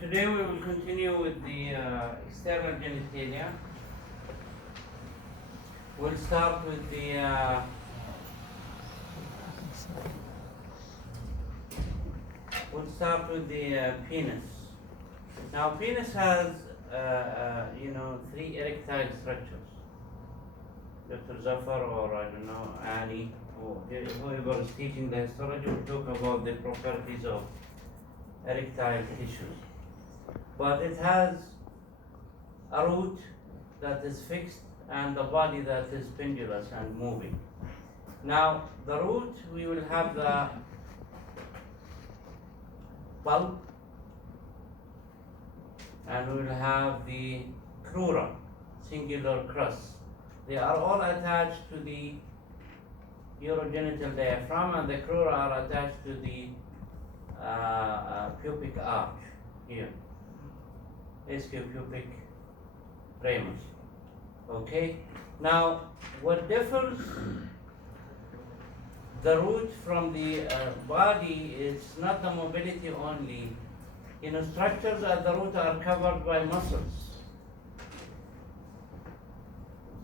Today we will continue with the external genitalia. We'll start with the penis. Now, penis has three erectile structures. Dr. Zafar or I don't know Ali or whoever is teaching the histology will talk about the properties of erectile tissues. But it has a root that is fixed and a body that is pendulous and moving. Now, the root, we will have the bulb and we will have the crura, singular crus. They are all attached to the urogenital diaphragm, and the crura are attached to the pubic arch here, ischiopubic ramus. Okay. Now, what differs the root from the body is not the mobility only. Structures at the root are covered by muscles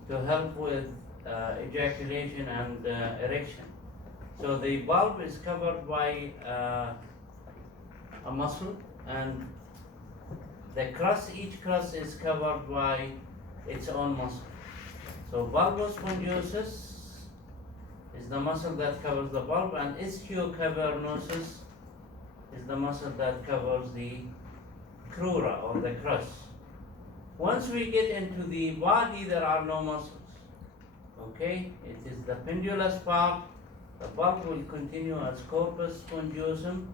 to help with ejaculation and erection. So the bulb is covered by a muscle, and the crus, each crus is covered by its own muscle. So bulbous spongiosus is the muscle that covers the bulb, and ischiocavernosus is the muscle that covers the crura or the crus. Once we get into the body, there are no muscles. Okay, it is the pendulous part. The bulb will continue as corpus spongiosum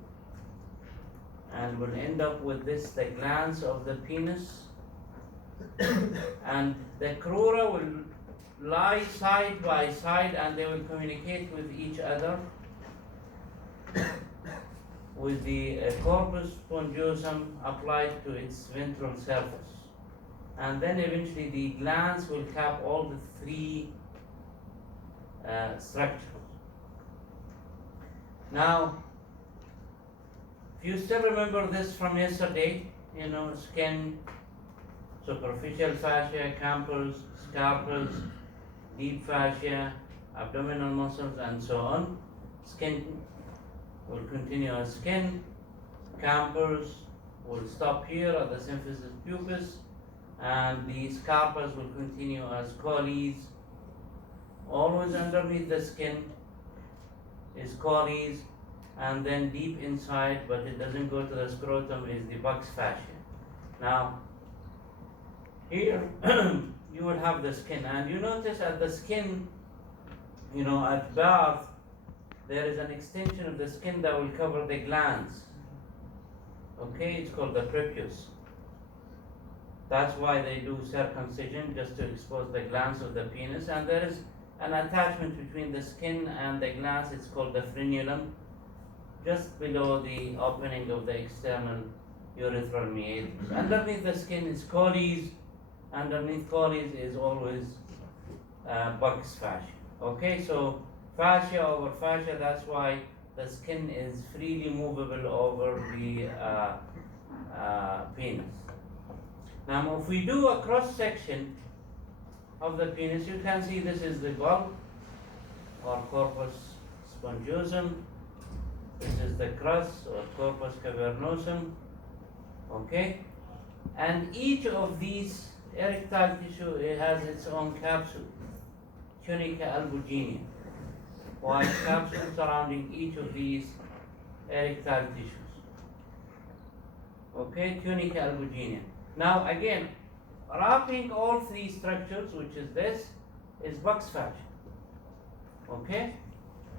and will end up with this, the glans of the penis. And the crura will lie side by side and they will communicate with each other with the corpus spongiosum applied to its ventral surface. And then eventually the glands will cap all the three structures. Now, if you still remember this from yesterday, skin, superficial fascia, campus, scarpus, deep fascia, abdominal muscles, and so on. Skin will continue as skin, campus will stop here at the symphysis pubis, and the scarpus will continue as colles. Always underneath the skin is colles, and then deep inside, but it doesn't go to the scrotum, is the buccal fascia. Now, here you will have the skin, and you notice at the skin, at birth, there is an extension of the skin that will cover the glands. Okay, it's called the prepuce. That's why they do circumcision, just to expose the glands of the penis. And there is an attachment between the skin and the glands. It's called the frenulum, just below the opening of the external urethral meatus. Underneath the skin is colles. Underneath colles is always buccal fascia. Okay, so fascia over fascia, that's why the skin is freely movable over the penis. Now, if we do a cross section of the penis, you can see this is the bulb or corpus spongiosum. This is the crus or corpus cavernosum. Okay, and each of these erectile tissue, it has its own capsule, tunica albuginea, white capsule surrounding each of these erectile tissues. Okay, tunica albuginea. Now again, wrapping all three structures, which is this, is buccal fascia. Okay,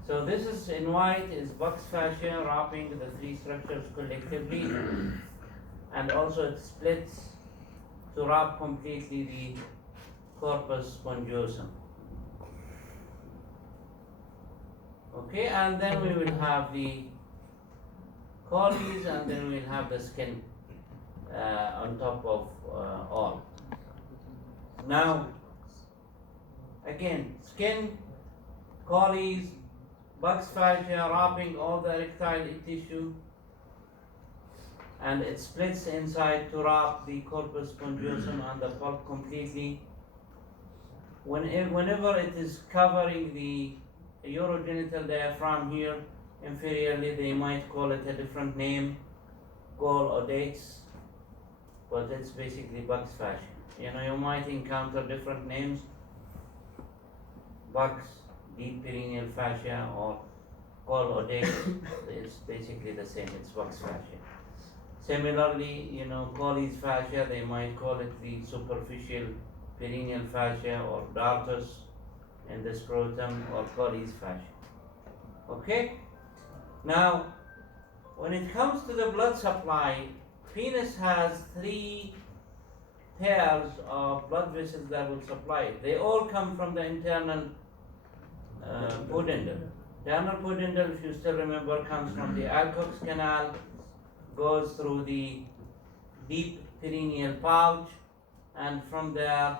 so this is in white is buccal fascia wrapping the three structures collectively, and also it splits to wrap completely the corpus spongiosum. Okay, and then we will have the colles, and then we will have the skin on top of all. Now, again, skin, colles, Buck's fascia wrapping all the erectile tissue, and it splits inside to wrap the corpus spongiosum and the pulp completely. Whenever it is covering the urogenital diaphragm here inferiorly, they might call it a different name, gall or dates, but it's basically Buck's fascia. You might encounter different names, Buck's, deep perineal fascia, or gall or dates. It's basically the same, it's Buck's fascia. Similarly, Colles fascia, they might call it the superficial perineal fascia or dartus in the scrotum, or Colles fascia. Okay? Now, when it comes to the blood supply, penis has 3 pairs of blood vessels that will supply it. They all come from the internal pudendal. The internal pudendal, if you still remember, comes from the Akef canal, goes through the deep perineal pouch, and from there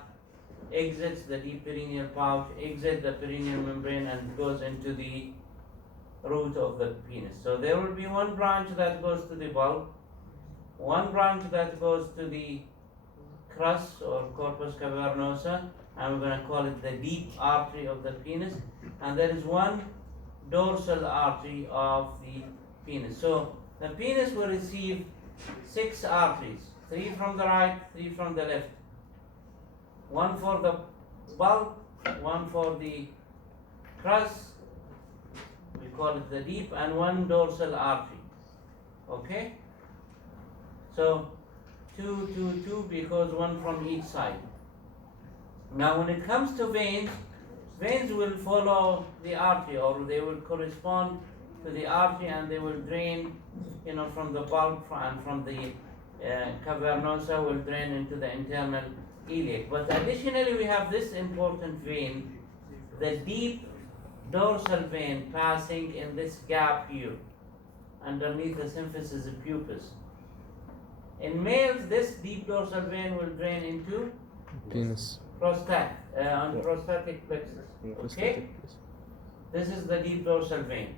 exits the deep perineal pouch, exits the perineal membrane, and goes into the root of the penis. So there will be one branch that goes to the bulb, one branch that goes to the crus or corpus cavernosa, and we're going to call it the deep artery of the penis, and there is one dorsal artery of the penis. So the penis will receive 6 arteries, 3 from the right, 3 from the left, one for the bulb, one for the crus, we call it the deep, and one dorsal artery. Okay? So 2, 2, 2, because one from each side. Now when it comes to veins, veins will follow the artery, or they will correspond to the artery, and they will drain, from the bulb and from the cavernosa will drain into the internal iliac. But additionally, we have this important vein, the deep dorsal vein, passing in this gap here underneath the symphysis pubis. In males, this deep dorsal vein will drain into penis. Prostatic plexus. Okay? This is the deep dorsal vein.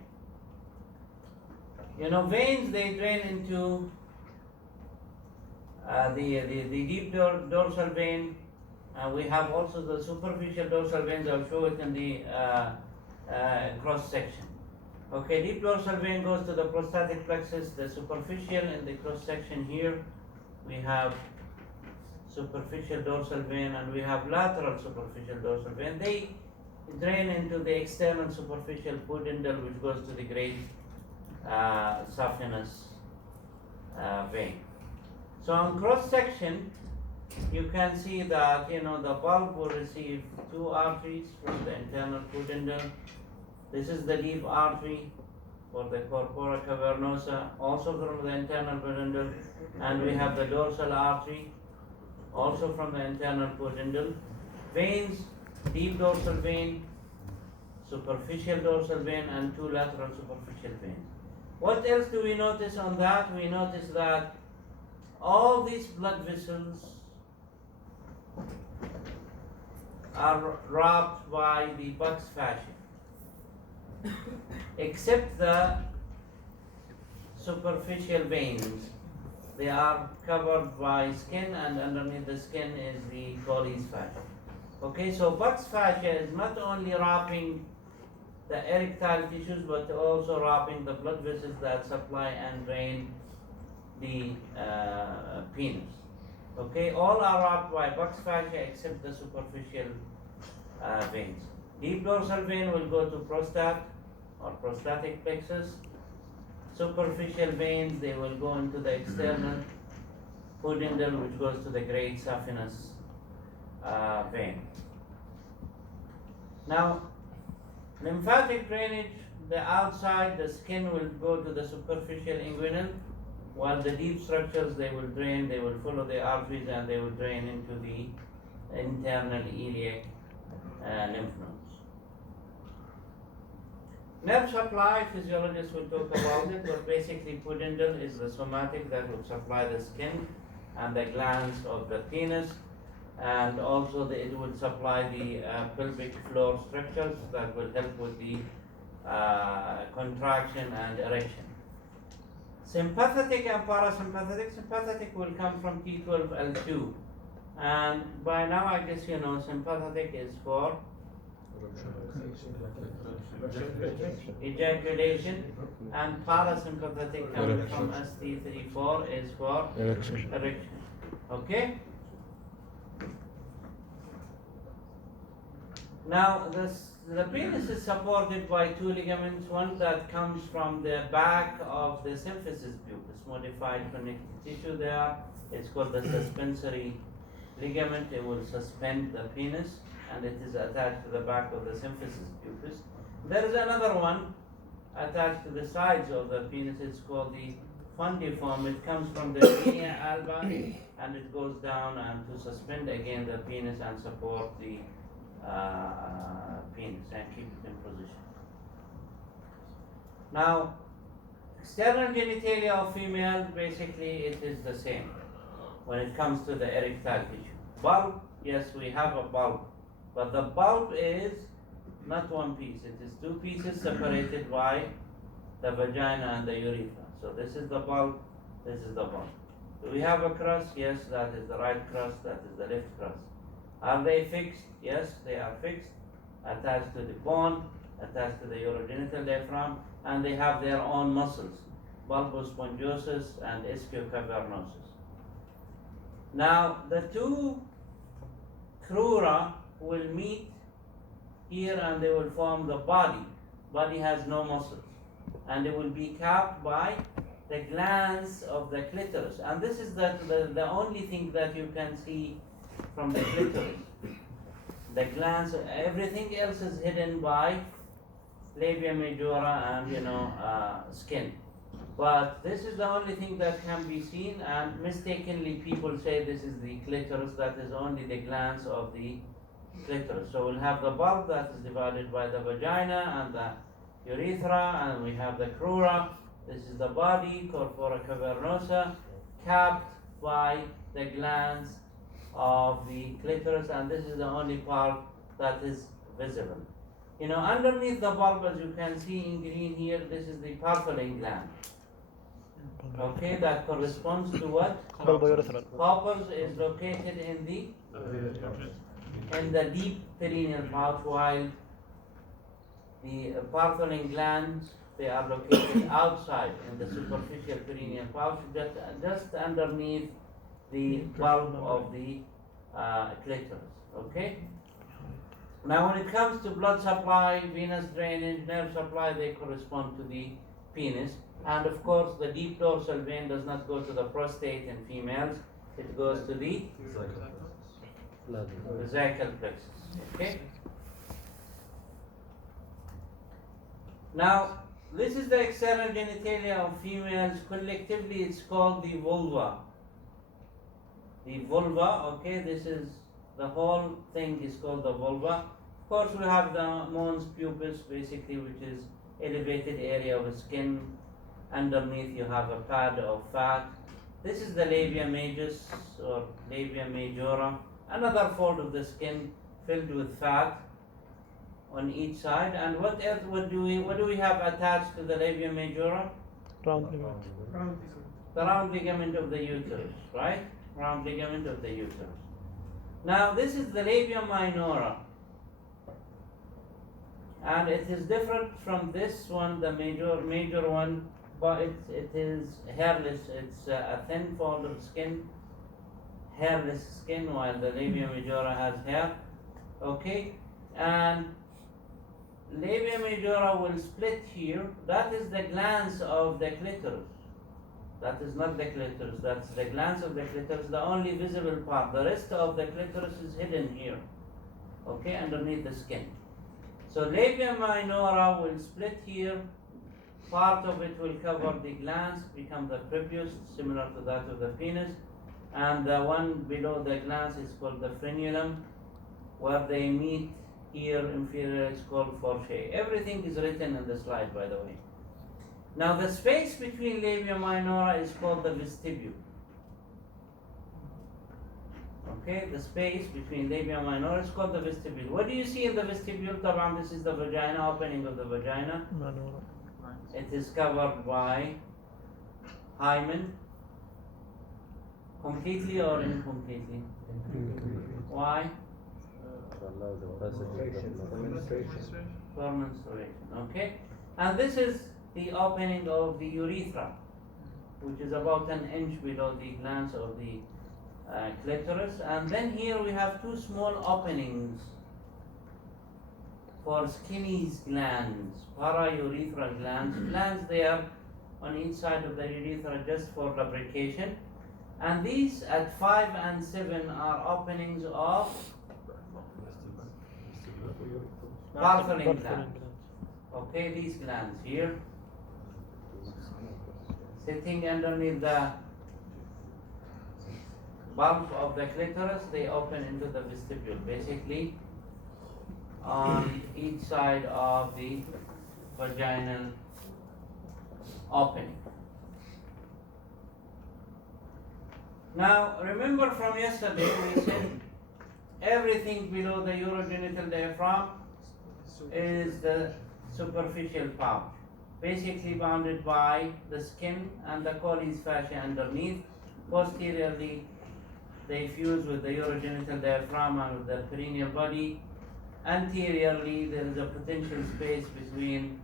Veins, they drain into the deep dorsal vein. We have also the superficial dorsal veins. I'll show it in the cross section. Okay, deep dorsal vein goes to the prostatic plexus. The superficial in the cross section here, we have superficial dorsal vein, and we have lateral superficial dorsal vein. They drain into the external superficial pudendal, which goes to the great saphenous vein. So on cross section, you can see that the bulb will receive 2 arteries from the internal pudendal. This is the deep artery for the corpora cavernosa, also from the internal pudendal, and we have the dorsal artery, also from the internal pudendal. Veins, deep dorsal vein, superficial dorsal vein, and 2 lateral superficial veins. What else do we notice on that? We notice that all these blood vessels are wrapped by the Buck's fascia, except the superficial veins. They are covered by skin, and underneath the skin is the Colles fascia. Okay, so Buck's fascia is not only wrapping the erectile tissues, but also wrapping the blood vessels that supply and drain the penis. Okay, all are wrapped by Buck's fascia except the superficial veins. Deep dorsal vein will go to prostate or prostatic plexus. Superficial veins, they will go into the external pudendal, which goes to the great saphenous vein. Now, lymphatic drainage, the outside, the skin will go to the superficial inguinal, while the deep structures, they will drain, they will follow the arteries, and they will drain into the internal iliac lymph nodes. Nerve supply, physiologists will talk about it, but basically pudendal is the somatic that will supply the skin and the glands of the penis, and also it will supply the pelvic floor structures that will help with the contraction and erection. Sympathetic and parasympathetic. Sympathetic will come from T12L2, and by now I guess you know sympathetic is for ejaculation, and parasympathetic coming from ST34 is for erection. Okay? Now the penis is supported by two ligaments, one that comes from the back of the symphysis pubis, modified connective tissue there. It's called the suspensory ligament. It will suspend the penis and it is attached to the back of the symphysis pubis. There is another one attached to the sides of the penis. It's called the fundiform. It comes from the linea alba and it goes down and to suspend again the penis and support the penis and keep it in position. Now, external genitalia of female, basically it is the same when it comes to the erectile tissue. Bulb, yes, we have a bulb, but the bulb is not one piece. It is two pieces separated by the vagina and the urethra. So this is the bulb, this is the bulb. Do we have a crust? Yes, that is the right crust, that is the left crust. Are they fixed? Yes, they are fixed, attached to the bone, attached to the urogenital diaphragm, and they have their own muscles, bulbospongiosus and ischiocavernosus. Now, the two crura will meet here and they will form the body. Body has no muscles, and it will be capped by the glands of the clitoris. And this is the only thing that you can see from the clitoris. The glands, everything else is hidden by labia majora and skin. But this is the only thing that can be seen, and mistakenly people say this is the clitoris. That is only the glands of the clitoris. So we'll have the bulb that is divided by the vagina and the urethra, and we have the crura. This is the body, corpora cavernosa, capped by the glands of the clitoris, and this is the only part that is visible. Underneath the bulb, as you can see in green here, this is the Purfling gland. Okay, that corresponds to what? Corpus is located in the deep perineal pouch, while the Purfling glands, they are located outside in the superficial perineal pouch, just underneath the bulb of the clitoris. Okay? Now, when it comes to blood supply, venous drainage, nerve supply, they correspond to the penis. And of course, the deep dorsal vein does not go to the prostate in females, it goes to the vesical plexus. Okay? Now, this is the external genitalia of females. Collectively, it's called the vulva. The vulva, okay, this is the whole thing is called the vulva. Of course, we have the mons pubis, basically, which is elevated area of the skin. Underneath, you have a pad of fat. This is the labia majus or labia majora, another fold of the skin filled with fat on each side. And what else? What do we have attached to the labia majora? Round ligament. The round ligament of the uterus, right? Round ligament of the uterus. Now this is the labia minora, and it is different from this one, the major one, but it is hairless. It's a thin fold of skin, hairless skin, while the labia majora has hair. Okay, and labia majora will split here. That is the glans of the clitoris. That is not the clitoris, that's the glans of the clitoris, the only visible part. The rest of the clitoris is hidden here, okay, underneath the skin. So labia minora will split here. Part of it will cover the glans, become the prepuce, similar to that of the penis. And the one below the glans is called the frenulum. Where they meet here inferior is called fourchette. Everything is written in the slide, by the way. Now the space between labia minora is called the vestibule. Okay, the space between labia minor is called the vestibule. What do you see in the vestibule? طبعا this is the vagina, opening of the vagina. Manora. It is covered by hymen, completely or incompletely? Why? For menstruation. Okay, and this is the opening of the urethra, which is about an inch below the glans or the clitoris. And then here we have two small openings for Skinny's glands, paraurethral glands. Glands there on each side of the urethra just for lubrication. And these at 5 and 7 are openings of Bartholin glands. Okay, these glands here, sitting underneath the bulb of the clitoris, they open into the vestibule, basically on each side of the vaginal opening. Now, remember from yesterday we said everything below the urogenital diaphragm is the superficial pouch, basically bounded by the skin and the Colles fascia underneath. Posteriorly, they fuse with the urogenital diaphragm and with the perineal body. Anteriorly, there is a potential space between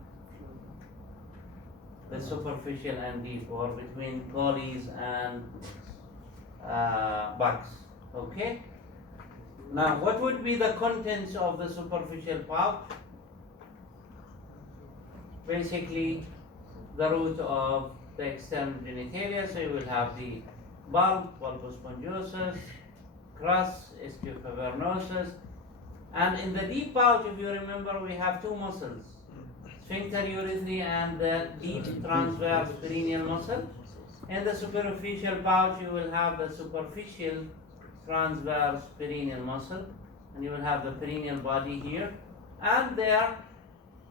the superficial and deep, or between Colles and bucks. Okay? Now, what would be the contents of the superficial pouch? Basically, the root of the external genitalia. So you will have the bulb, bulbus spongiosus, crus, ischiocavernosus, and in the deep pouch, if you remember, we have two muscles, sphincter urethrae and the deep transverse perineal muscle. In the superficial pouch, you will have the superficial transverse perineal muscle, and you will have the perineal body here, and their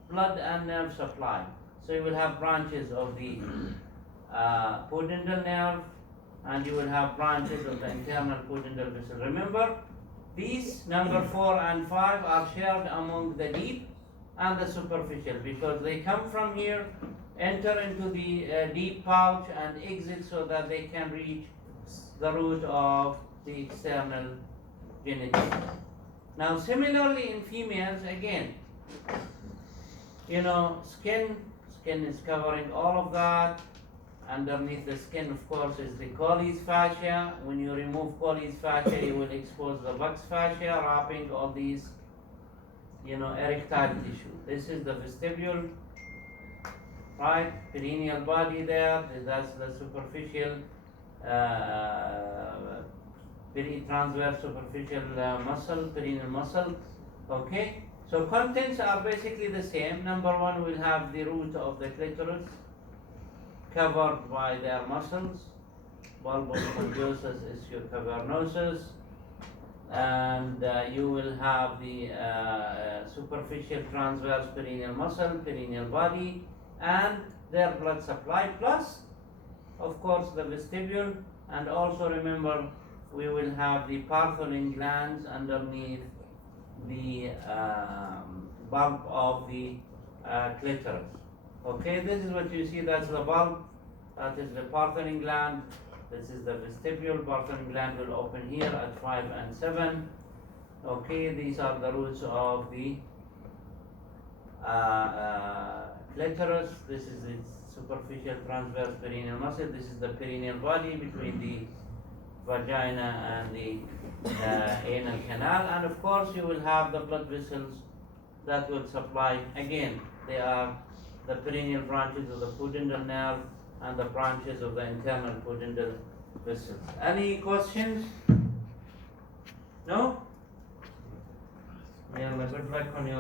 blood and nerve supply. So you will have branches of the pudendal nerve, and you will have branches of the internal pudendal vessel. Remember, these number 4 and 5 are shared among the deep and the superficial, because they come from here, enter into the deep pouch and exit so that they can reach the root of the external genitalia. Now, similarly in females, again, skin is covering all of that. Underneath the skin, of course, is the Colles fascia. When you remove Colles fascia, you will expose the buccal fascia, wrapping all these, erectile tissue. This is the vestibule, right? Perineal body there. That's the superficial, transverse superficial muscle, perineal muscle. Okay. So contents are basically the same. Number 1, we'll have the root of the clitoris, covered by their muscles, bulbus spongiosus, ischiocavernosus, and you will have the superficial transverse perineal muscle, perineal body, and their blood supply, plus, of course, the vestibule. And also remember, we will have the Bartholin glands underneath the bulb of the clitoris. Okay, this is what you see. That's the bulb. That is the Bartholin gland. This is the vestibule. Bartholin gland will open here at 5 and 7. Okay, these are the roots of the clitoris. This is its superficial transverse perineal muscle. This is the perineal body between the vagina and the anal canal. And of course, you will have the blood vessels that will supply. Again, they are the perineal branches of the pudendal nerve and the branches of the internal pudendal vessels. Any questions? No? Yeah, good luck on your